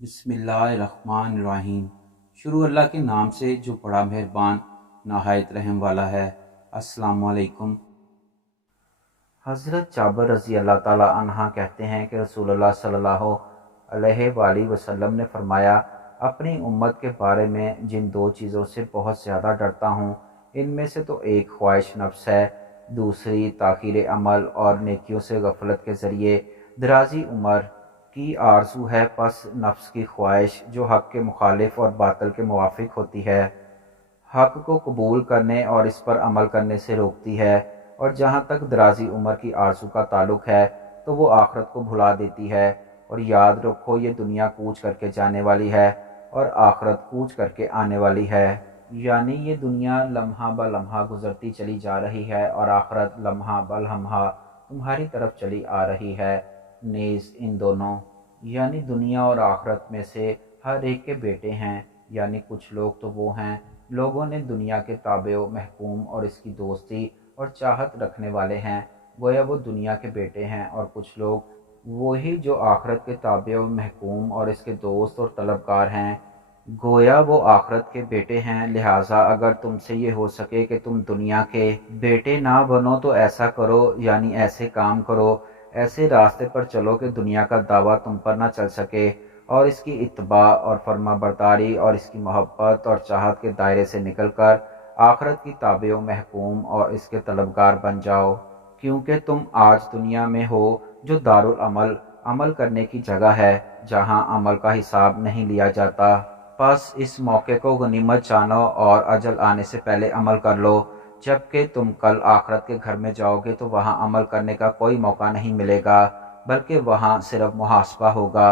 بسم اللہ الرحمن الرحیم۔ شروع اللہ کے نام سے جو بڑا مہربان نہایت رحم والا ہے۔ السلام علیکم۔ حضرت جابر رضی اللہ تعالیٰ عنہ کہتے ہیں کہ رسول اللہ صلی اللہ علیہ وآلہ وسلم نے فرمایا، اپنی امت کے بارے میں جن دو چیزوں سے بہت زیادہ ڈرتا ہوں، ان میں سے تو ایک خواہش نفس ہے، دوسری تاخیر عمل اور نیکیوں سے غفلت کے ذریعے درازی عمر کی آرزو ہے۔ پس نفس کی خواہش جو حق کے مخالف اور باطل کے موافق ہوتی ہے، حق کو قبول کرنے اور اس پر عمل کرنے سے روکتی ہے، اور جہاں تک درازی عمر کی آرزو کا تعلق ہے تو وہ آخرت کو بھلا دیتی ہے۔ اور یاد رکھو، یہ دنیا کوچ کر کے جانے والی ہے اور آخرت کوچ کر کے آنے والی ہے، یعنی یہ دنیا لمحہ بہ لمحہ گزرتی چلی جا رہی ہے اور آخرت لمحہ بہ لمحہ تمہاری طرف چلی آ رہی ہے۔ نیز ان دونوں یعنی دنیا اور آخرت میں سے ہر ایک کے بیٹے ہیں، یعنی کچھ لوگ تو وہ ہیں لوگوں نے دنیا کے تابع و محکوم اور اس کی دوستی اور چاہت رکھنے والے ہیں، گویا وہ دنیا کے بیٹے ہیں، اور کچھ لوگ وہی جو آخرت کے تابع و محکوم اور اس کے دوست اور طلبگار ہیں، گویا وہ آخرت کے بیٹے ہیں۔ لہٰذا اگر تم سے یہ ہو سکے کہ تم دنیا کے بیٹے نہ بنو تو ایسا کرو، یعنی ایسے کام کرو، ایسے راستے پر چلو کہ دنیا کا دعویٰ تم پر نہ چل سکے، اور اس کی اتباع اور فرما برداری اور اس کی محبت اور چاہت کے دائرے سے نکل کر آخرت کی تابع و محکوم اور اس کے طلبگار بن جاؤ، کیونکہ تم آج دنیا میں ہو جو دارالعمل عمل کرنے کی جگہ ہے، جہاں عمل کا حساب نہیں لیا جاتا۔ پس اس موقع کو غنیمت جانو اور اجل آنے سے پہلے عمل کر لو، جبکہ تم کل آخرت کے گھر میں جاؤ گے تو وہاں عمل کرنے کا کوئی موقع نہیں ملے گا، بلکہ وہاں صرف محاسبہ ہوگا۔